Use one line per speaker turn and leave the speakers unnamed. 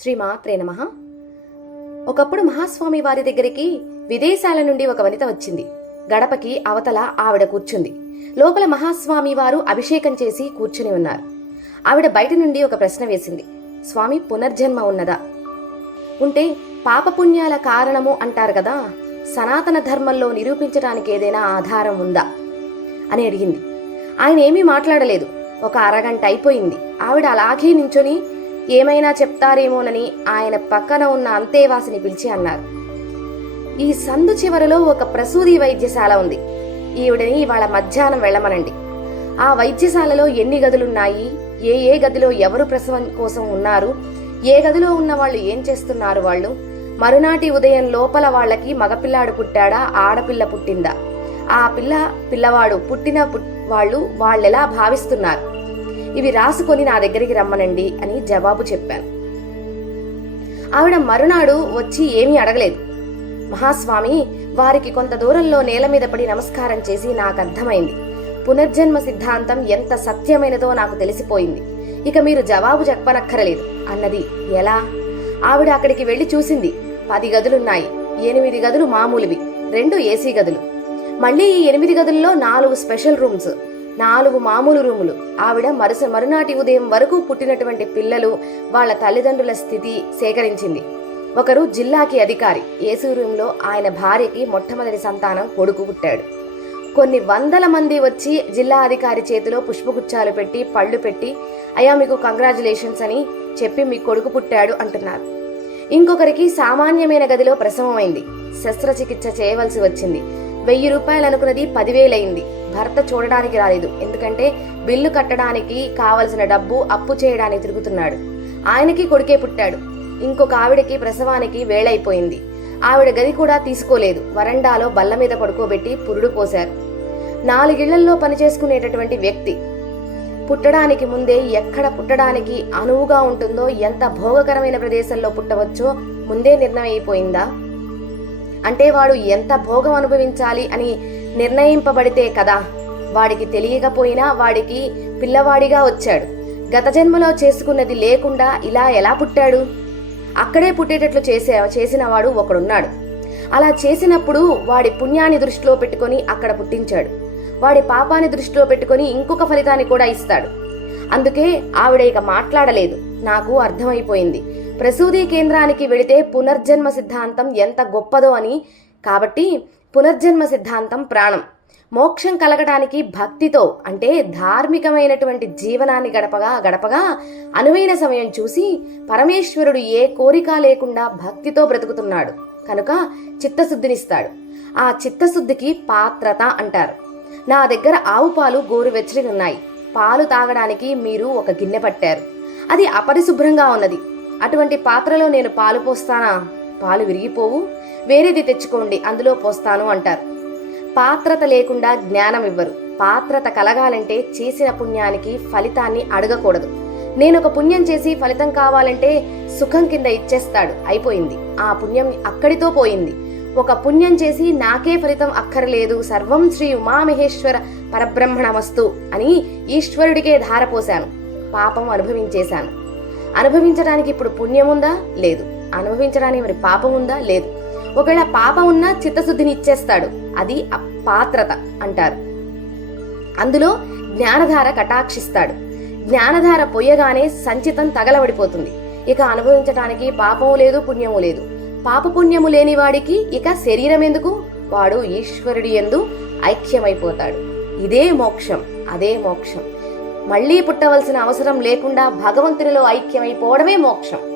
శ్రీమాత్రే నమ. ఒకప్పుడు మహాస్వామి వారి దగ్గరికి విదేశాల నుండి ఒక వనిత వచ్చింది. గడపకి అవతల ఆవిడ కూర్చుంది. లోపల మహాస్వామి వారు అభిషేకం చేసి కూర్చుని ఉన్నారు. ఆవిడ బయట నుండి ఒక ప్రశ్న వేసింది. స్వామి పునర్జన్మ ఉన్నదా? ఉంటే పాపపుణ్యాల కారణము అంటారు కదా సనాతన ధర్మంలో నిరూపించడానికి ఏదైనా ఆధారం ఉందా? అని అడిగింది. ఆయన ఏమీ మాట్లాడలేదు. ఒక అరగంట అయిపోయింది. ఆవిడ అలాగే నించొని ఏమైనా చెప్తారేమోనని ఆయన పక్కన ఉన్న అంతేవాసిని పిలిచి అన్నారు. ఈ సందు చివరలో ఒక ప్రసూతి వైద్యశాల ఉంది. ఈవిడని ఇవాళ మధ్యాహ్నం వెళ్ళమనండి. ఆ వైద్యశాలలో ఎన్ని గదులున్నాయి? ఏ ఏ గదిలో ఎవరు ప్రసవం కోసం ఉన్నారు? ఏ గదిలో ఉన్న వాళ్ళు ఏం చేస్తున్నారు వాళ్ళు? మరునాటి ఉదయం లోపల వాళ్ళకి మగపిల్లాడు పుట్టాడా? ఆడపిల్ల పుట్టిందా? ఆ పిల్ల పిల్లవాడు పుట్టిన వాళ్ళు వాళ్ళెలా భావిస్తున్నారు? ఇవి రాసుకొని నా దగ్గరికి రమ్మనండి అని జవాబు చెప్పాను. ఆవిడ మరునాడు వచ్చి ఏమీ అడగలేదు. మహాస్వామి వారికి కొంత దూరంలో నేల మీద పడి నమస్కారం చేసి నాకు అర్థమైంది. పునర్జన్మ సిద్ధాంతం ఎంత సత్యమైనదో నాకు తెలిసిపోయింది. ఇక మీరు జవాబు చెప్పనక్కరలేదు. అన్నది ఎలా? ఆవిడ అక్కడికి వెళ్ళి చూసింది. పది గదులున్నాయి. ఎనిమిది గదులు మామూలువి. రెండు ఏసీ గదులు. మళ్ళీ ఈ ఎనిమిది గదుల్లో నాలుగు స్పెషల్ రూమ్స్. నాలుగు మామూలు రూములు. ఆవిడ మరుస మరునాటి ఉదయం వరకు పుట్టినటువంటి పిల్లలు వాళ్ళ తల్లిదండ్రుల స్థితి సేకరించింది. ఒకరు జిల్లాకి అధికారి. ఏసీ రూంలో ఆయన భార్యకి మొట్టమొదటి సంతానం కొడుకు పుట్టాడు. కొన్ని వందల మంది వచ్చి జిల్లా అధికారి చేతిలో పుష్పగుచ్చాలు పెట్టి పళ్ళు పెట్టి అయ్యా మీకు కంగ్రాచులేషన్స్ అని చెప్పి మీ కొడుకు పుట్టాడు అంటున్నారు. ఇంకొకరికి సామాన్యమైన గదిలో ప్రసవమైంది. శస్త్రచికిత్స చేయవలసి వచ్చింది. వెయ్యి రూపాయలు అనుకున్నది పదివేలైంది భర్త చూడడానికి రాలేదు. ఎందుకంటే బిల్లు కట్టడానికి కావలసిన డబ్బు అప్పు చేయడానికి తిరుగుతున్నాడు. ఆయనకి కొడుకే పుట్టాడు. ఇంకొక ఆవిడకి ప్రసవానికి వేళైపోయింది ఆవిడ గది కూడా తీసుకోలేదు. వరండాలో బల్ల మీద పడుకోబెట్టి పురుడు పోశారు. నాలుగిళ్ళల్లో పనిచేసుకునేటటువంటి వ్యక్తి. పుట్టడానికి ముందే ఎక్కడ పుట్టడానికి అనువుగా ఉంటుందో ఎంత భోగకరమైన ప్రదేశంలో పుట్టవచ్చో ముందే నిర్ణయం అయిపోయిందా? అంటే వాడు ఎంత భోగం అనుభవించాలి అని నిర్ణయింపబడితే కదా. వాడికి తెలియకపోయినా వాడికి పిల్లవాడిగా వచ్చాడు. గత జన్మలో చేసుకున్నది లేకుండా ఇలా ఎలా పుట్టాడు? అక్కడే పుట్టేటట్లు చేసే చేసిన వాడు ఒకడున్నాడు. అలా చేసినప్పుడు వాడి పుణ్యాన్ని దృష్టిలో పెట్టుకొని అక్కడ పుట్టించాడు. వాడి పాపాన్ని దృష్టిలో పెట్టుకొని ఇంకొక ఫలితాన్ని కూడా ఇస్తాడు. అందుకే ఆవిడ ఇక మాట్లాడలేదు. నాకు అర్థమైపోయింది. ప్రసూతి కేంద్రానికి వెళితే పునర్జన్మ సిద్ధాంతం ఎంత గొప్పదో అని. కాబట్టి పునర్జన్మ సిద్ధాంతం ప్రాణం. మోక్షం కలగడానికి భక్తితో అంటే ధార్మికమైనటువంటి జీవనాన్ని గడపగా గడపగా అనువైన సమయం చూసి పరమేశ్వరుడు ఏ కోరిక లేకుండా భక్తితో బ్రతుకుతున్నాడు. కనుక చిత్తశుద్ధినిస్తాడు. ఆ చిత్తశుద్ధికి పాత్రత అంటారు. నా దగ్గర ఆవు పాలు గోరువెచ్చడి ఉన్నాయి పాలు తాగడానికి మీరు ఒక గిన్నె పట్టారు. అది అపరిశుభ్రంగా ఉన్నది. అటువంటి పాత్రలో నేను పాలు పోస్తానా? పాలు విరిగిపోవు. వేరేది తెచ్చుకోండి అందులో పోస్తాను అంటారు. పాత్రత లేకుండా జ్ఞానం ఇవ్వరు. పాత్రత కలగాలంటే చేసిన పుణ్యానికి ఫలితాన్ని అడగకూడదు. నేను ఒక పుణ్యం చేసి ఫలితం కావాలంటే సుఖం కింద ఇచ్చేస్తాడు. అయిపోయింది. ఆ పుణ్యం అక్కడితో పోయింది. ఒక పుణ్యం చేసి నాకే ఫలితం అక్కర్లేదు. సర్వం శ్రీ ఉమామహేశ్వర పరబ్రహ్మణమస్తు అని ఈశ్వరుడికే ధారపోశాను. పాపం అనుభవించేశాను. అనుభవించడానికి ఇప్పుడు పుణ్యం ఉందా లేదు. అనుభవించడానికి మరి పాపం ఉందా? లేదు. ఒకవేళ పాపం ఉన్నా చిత్తశుద్ధిని ఇచ్చేస్తాడు. అది అపాత్రత అంటారు. అందులో జ్ఞానధార కటాక్షిస్తాడు. జ్ఞానధార పొయ్యగానే సంచితం తగలబడిపోతుంది. ఇక అనుభవించటానికి పాపము లేదు పుణ్యము లేదు. పాపపుణ్యము లేని వాడికి ఇక శరీరం ఎందుకు? వాడు ఈశ్వరుడి ఎందు ఐక్యమైపోతాడు. ఇదే మోక్షం అదే మోక్షం. మళ్ళీ పుట్టవలసిన అవసరం లేకుండా భగవంతునిలో ఐక్యమైపోవడమే మోక్షం.